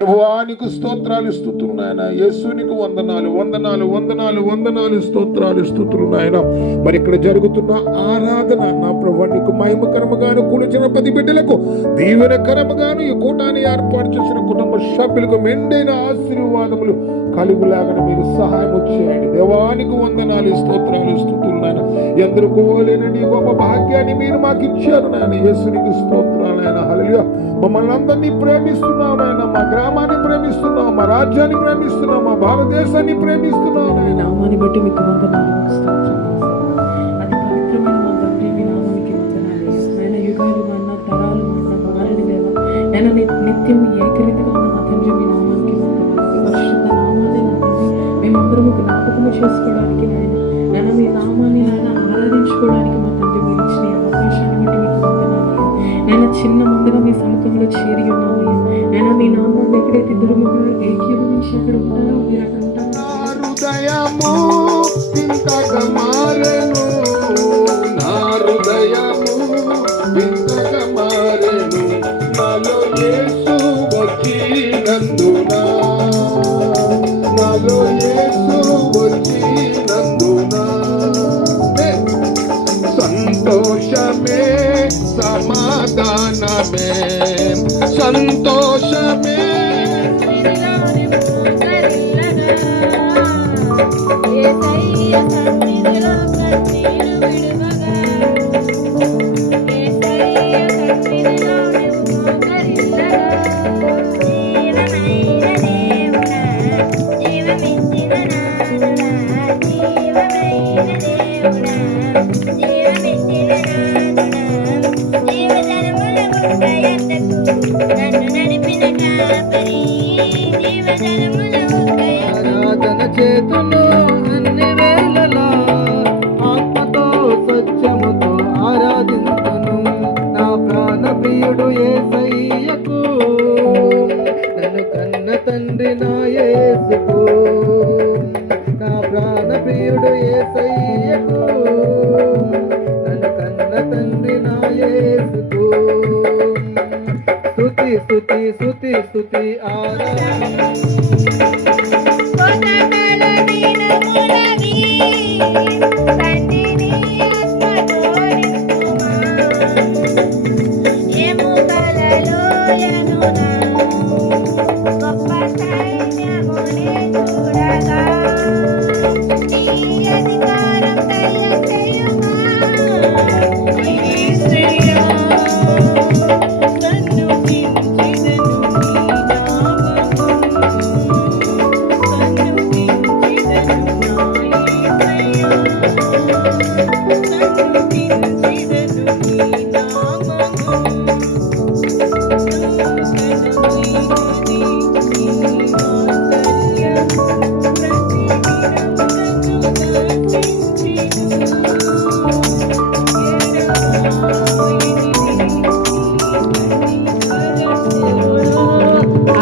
ప్రభువానికి స్తోత్రాలు స్తుతులు నాయన. యేసునికి వందనాలు వందనాలు వందనాలు వందనాలు స్తోత్రాలు స్తుతులు నాయన. మరి ఇక్కడ జరుగుతున్న ఆరాధన నా ప్రభు నీకు మహిమకరముగాను కూడిచిన ప్రతి బిడ్డలకు దీవెనకరముగాను ఈ కూటాన్ని ఏర్పాటు చేసిన కుటుంబ సభ్యులకు మెండైన ఆశీర్వాదములు కలుగులాగా మీరు సహాయం చేయండి. దేవానికి వందనాలు స్తోత్రాలు స్తుతులు నాయన. ఎందరు కోలేనని గొప్ప భాగ్యాన్ని మీరు మాకు ఇచ్చారు నాయన. యేసునికి స్తోత్రాలు నాయన. హల్లెలూయా. మమ్మల్ని అందరినీ ప్రేమిస్తున్నావు నాయన. మా గ్రామాన్ని ప్రేమిస్తున్నావు, మా రాజ్యాన్ని ప్రేమిస్తున్నావు, మా భారతదేశాన్ని ప్రేమిస్తున్నావు నాయన. నామాన్ని బట్టి మీకు వందనాలు, అది పవిత్రమైన మా తండ్రి, మీ నామానికి వందనాలు. ఆయన యుగాలు అన్న తరాలు అన్న మారని దేవ, నేను నిత్యము ఏకరీతిగా ఉన్న మా తండ్రి, మీ నామానికి వందనాలు. పరిశుద్ధ నామాన్ని నా తండ్రి మేమందరము జ్ఞాపకము చేసుకోవడానికి నేను మీ నామాన్ని ఆరాధించుకోవడానికి మా తండ్రి మీరు ఇచ్చిన అవకాశాన్ని బట్టి మీకు వందనాలు. నేను చిన్న ముందుగా మీ సముఖంలో చేరి ఉన్నాను. నేను మీ నామాన్ని ఎక్కడైతే ఇద్దరు ముగ్గురు ఏకీభవించి అక్కడ ఉంటారో మీరు అక్కడ ఉంటారు. హృదయము వింతగా మారెను, నా హృదయము వింతగా మారెను, నాలో యేసు వచ్చినందున, నాలో యేసు వచ్చినందున సంతోషమే సమాధానమే, సంతోషమే ఆరాధన చేతును అన్ని వేళలా ఆత్మతో సత్యముతో ఆరాధించును. నా ప్రాణ ప్రియుడు యేసయ్యకు, నన్ను కన్న తండ్రి నా యేసుకు. నా ప్రాణ ప్రియుడు యేసయ్యకు, నన్ను కన్న తండ్రి నా యేసుకు. స్తుతి స్తుతి స్తుతి స్తుతి ఆరాధన.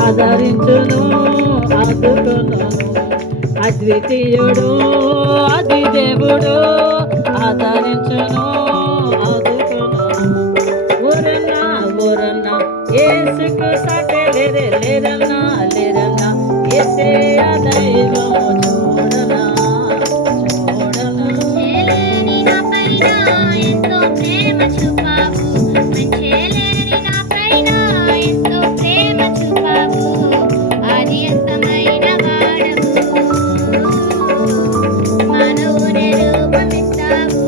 ఆదరించును, ఆదుకొను, అద్వితీయుడు అది దేవుడు. ఆదరించును, ఆదుకొను, ఊరన్నా ఊరన్నా యేసుకు సాటి లేరన్నా లేరన్నా యేసే దైవము. చూడనా చూడనా ఎంతో ప్రేమ చూపావు, మంచేలేని నా పైన ఎంతో ప్రేమ చూపావు, ఆది అంతమైన వాడవు, మానవుని రూపమిస్తావు.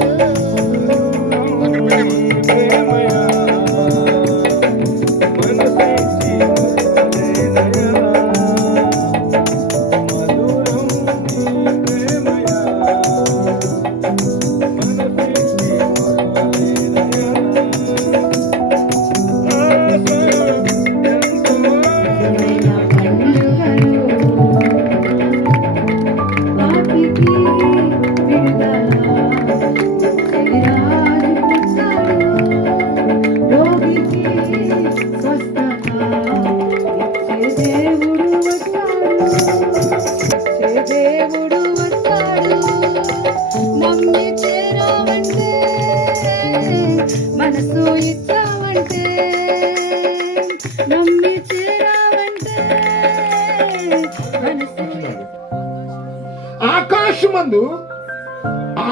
ఆకాశమందు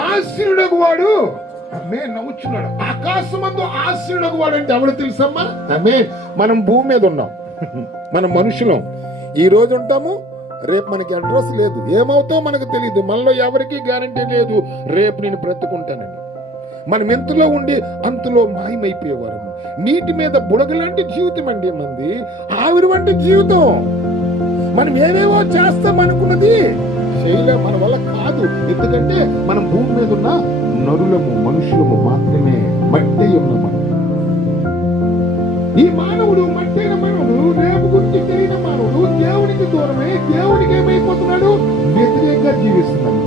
ఆశీనుడగు వాడు అమ్మే నవ్వుచున్నాడు. ఆకాశమందు ఆశీనుడగు వాడు అంటే ఎవడు తెలుసమ్మా? అమ్మే మనం భూమి మీద ఉన్నాం, మనం మనుషులం. ఈ రోజు ఉంటాము, రేపు మనకి అడ్రస్ లేదు, ఏమవుతావు మనకు తెలియదు. మనలో ఎవరికి గ్యారంటీ లేదు రేపు నేను బ్రతుకుంటానని. మనం ఎంతలో ఉండి అంతలో మాయమైపోయేవారు. నీటి మీద బుడగలాంటి జీవితం అండి మంది, ఆవిరి వంటి జీవితం. మనం ఏవేవో చేస్తాం అనుకున్నది చేయలేం, మన వల్ల కాదు. ఎందుకంటే మనం భూమి మీద ఉన్న నరులము, మనుషులము మాత్రమే, మట్టి ఉన్నాం మనం. ఈ మానవుడు మట్టైన మానవుడు, రేపు గురించి తెలియని మానవుడు, దేవునికి దూరమై దేవునికి ఏమైపోతున్నాడు? వ్యతిరేకంగా జీవిస్తున్నాడు.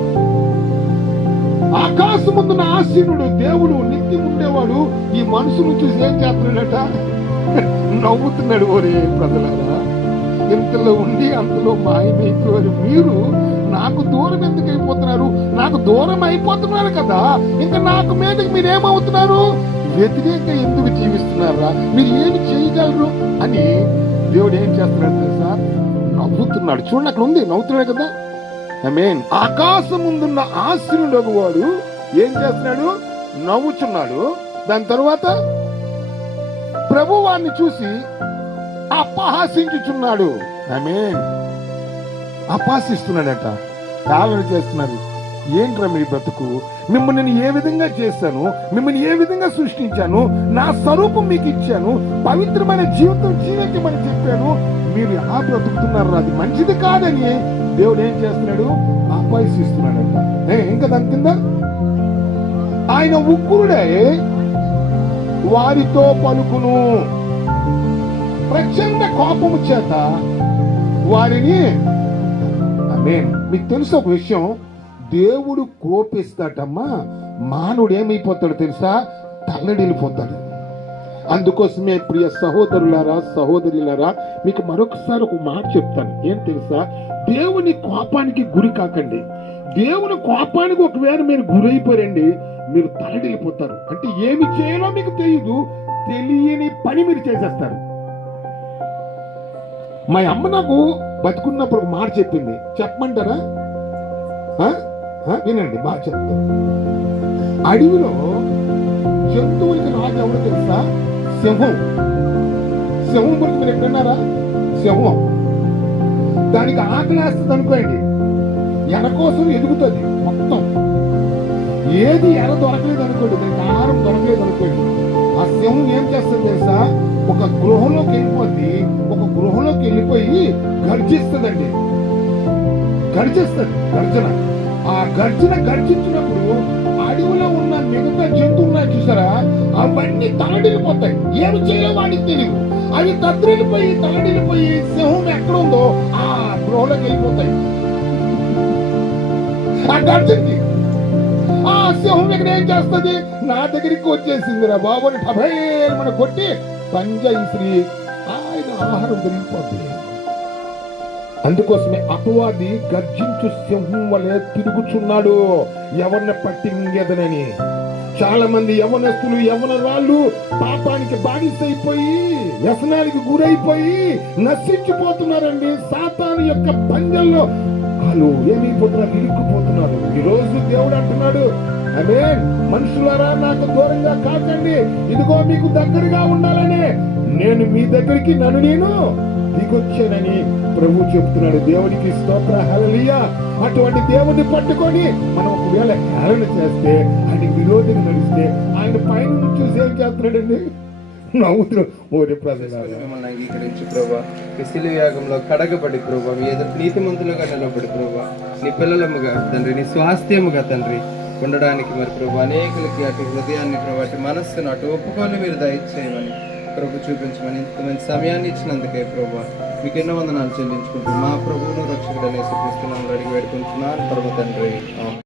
ఆకాశముందున్న ఆశీనుడు దేవుడు నిత్యం ఉండేవాడు ఈ మనుషులు చూసి ఏం చేస్తున్నాడట? నవ్వుతున్నాడు. ఓరే ప్రజలారా, ఇంతలో ఉండి అంతలో మాయమైపోయారు మీరు. నాకు దూరం ఎందుకు అయిపోతున్నారు? నాకు దూరం అయిపోతున్నారు కదా, ఇంకా నాకు మీదకి మీరేమవుతున్నారు? వ్యతిరేకంగా ఎందుకు జీవిస్తున్నారా? మీరు ఏమి చేయగలరు అని దేవుడు ఏం చేస్తున్నాడు తెలుసా? నవ్వుతున్నాడు. చూడండి, అక్కడ ఉంది, నవ్వుతున్నాడు కదా. ఆమేన్. ఆకాశం ముందున్న ఆశీనుడగు వాడు ఏం చేస్తున్నాడు? నవ్వుచున్నాడు. దాని తర్వాత ప్రభు వారిని చూసి అపహాసించుచున్నాడు. ఆమేన్. అపహాసిస్తున్నాడట. కాలన చేస్తున్నారు. ఏంట్రా మీ బ్రతుకు? మిమ్మల్ని నేను ఏ విధంగా చేశాను, మిమ్మల్ని ఏ విధంగా సృష్టించాను, నా స్వరూపం మీకు ఇచ్చాను, పవిత్రమైన జీవితం జీవించమని చెప్పాను, మీరు ఎలా బ్రతుకుతున్నారు? అది మంచిది కాదని దేవుడు ఏం చేస్తున్నాడు? అపహసిస్తున్నాడంట. ఇంకా దాని కింద ఆయన ఉగ్రుడే వారితో పలుకును, ప్రచండ కోపము చేత వారిని. ఆమేన్. మీకు తెలుసు ఒక విషయం, దేవుడు కోపిస్తాడమ్మా, మానవుడు ఏమైపోతాడు తెలుసా? తల్లడిల్లిపోతాడు. అందుకోసమే ప్రియ సహోదరులారా, సహోదరులారా, మీకు మరొకసారి ఒక మాట చెప్తాను. ఏం తెలుసా? దేవుని కోపానికి గురి కాకండి. దేవుని కోపానికి ఒకవేళ మీరు గురైపోయారండి, మీరు తల్లడిల్లిపోతారు. అంటే ఏమి చేయాలో మీకు తెలియదు, తెలియని పని మీరు చేసేస్తారు. మా అమ్మ నాకు బతుకున్నప్పుడు ఒక మాట చెప్పింది, చెప్పమంటారా? వినండి, బాగా చెప్తాను. అడవిలో జంతువులకి రాజు ఎవడో తెలుసా? సింహం. సింహం గురించి మీరు ఎక్కడున్నారా? సింహం దానికి ఆకలేస్తుంది అనుకోండి, ఎర కోసం ఎదుగుతుంది మొత్తం. ఏది ఎర దొరకలేదు అనుకోండి, దానికి ఆహారం దొరకలేదు అనుకోండి, ఆ సింహం ఏం చేస్తుంది తెలుసా? ఒక గృహంలోకి వెళ్ళిపోద్ది. ఒక గృహంలోకి వెళ్ళిపోయి గర్జిస్తుందండి. గర్జిస్తుంది, గర్జన. ఆ గర్జన గర్జించినప్పుడు అడవిలో ఉన్న మిగతా జంతువులు చూసారా, అవన్నీ తలడిల్లిపోతాయి. ఏమి చేయాలో వాడికి తెలియదు. అవి తలడిల్లిపోయి సింహం ఎక్కడ ఉందో ఆ గృహలోకి వెళ్ళిపోతాయి. ఆ గర్జనకి ఆ సింహం ఇక్కడ ఏం చేస్తుంది? నా దగ్గరికి వచ్చేసిందిరా బాబు అని టభేమన కొట్టి పంజా ఇసిరి ఆయన ఆహారం దొరికిపోతుంది. అందుకోసమే అపవాది గర్జించు సింహం వలె తిరుగుచున్నాడు, ఎవరిని పట్టి మింగేదనని. చాలా మంది యవనస్తులు, యవనరాళ్ళు పాపానికి బానిసైపోయి, వ్యసనానికి గురైపోయి నశించిపోతున్నారండి. సాతాను యొక్క పంజల్లో వాళ్ళు ఏమైపోతున్నారు? ఇరుక్కుపోతున్నారు. ఈ రోజు దేవుడు అంటున్నాడు, ఆమేన్, మనుషులారా నాకు దూరంగా కాకండి, ఇదిగో మీకు దగ్గరగా ఉండాలనే నేను మీ దగ్గరికి నన్ను నేను దిగొచ్చానని ప్రభు చెప్తున్నాడు. దేవునికి స్తోత్ర, హల్లెలూయా. అటువంటి దేవుడిని పట్టుకొని మనం ఒకవేళ హేళన చేస్తే, ఆయన విరోధిని నడిస్తే, ఆయన పైన నుంచి చూసి ఏం చేస్తున్నాడండి? నవ్వుతున్నాడు. ఓరి ప్రజలారా, మిమ్మల్ని అంగీకరించి ప్రభా, మీ శిలువ యాగంలో కడగబడి ప్రభా, మీ ఎదురు నీతిమంతులుగా నిలబడి ప్రభా, నీ పిల్లలముగా తండ్రి, నీ స్వాస్థ్యముగా తండ్రి ఉండడానికి మరి ప్రభు అనేకులకి అటు హృదయాన్ని ప్రభు, అటు మనస్సును అటు ఒప్పుకొని మీరు దయచేయమని ప్రభు చూపించమని ఇంత మంచి సమయాన్ని ఇచ్చినందుకే ప్రభు మీకు ఎన్నో వందనాలు చెల్లించుకుంటూ మా ప్రభువును రక్షకుడనే యేసుక్రీస్తు నామములో అడిగి వేడుకుంటున్నాను పరమ తండ్రి.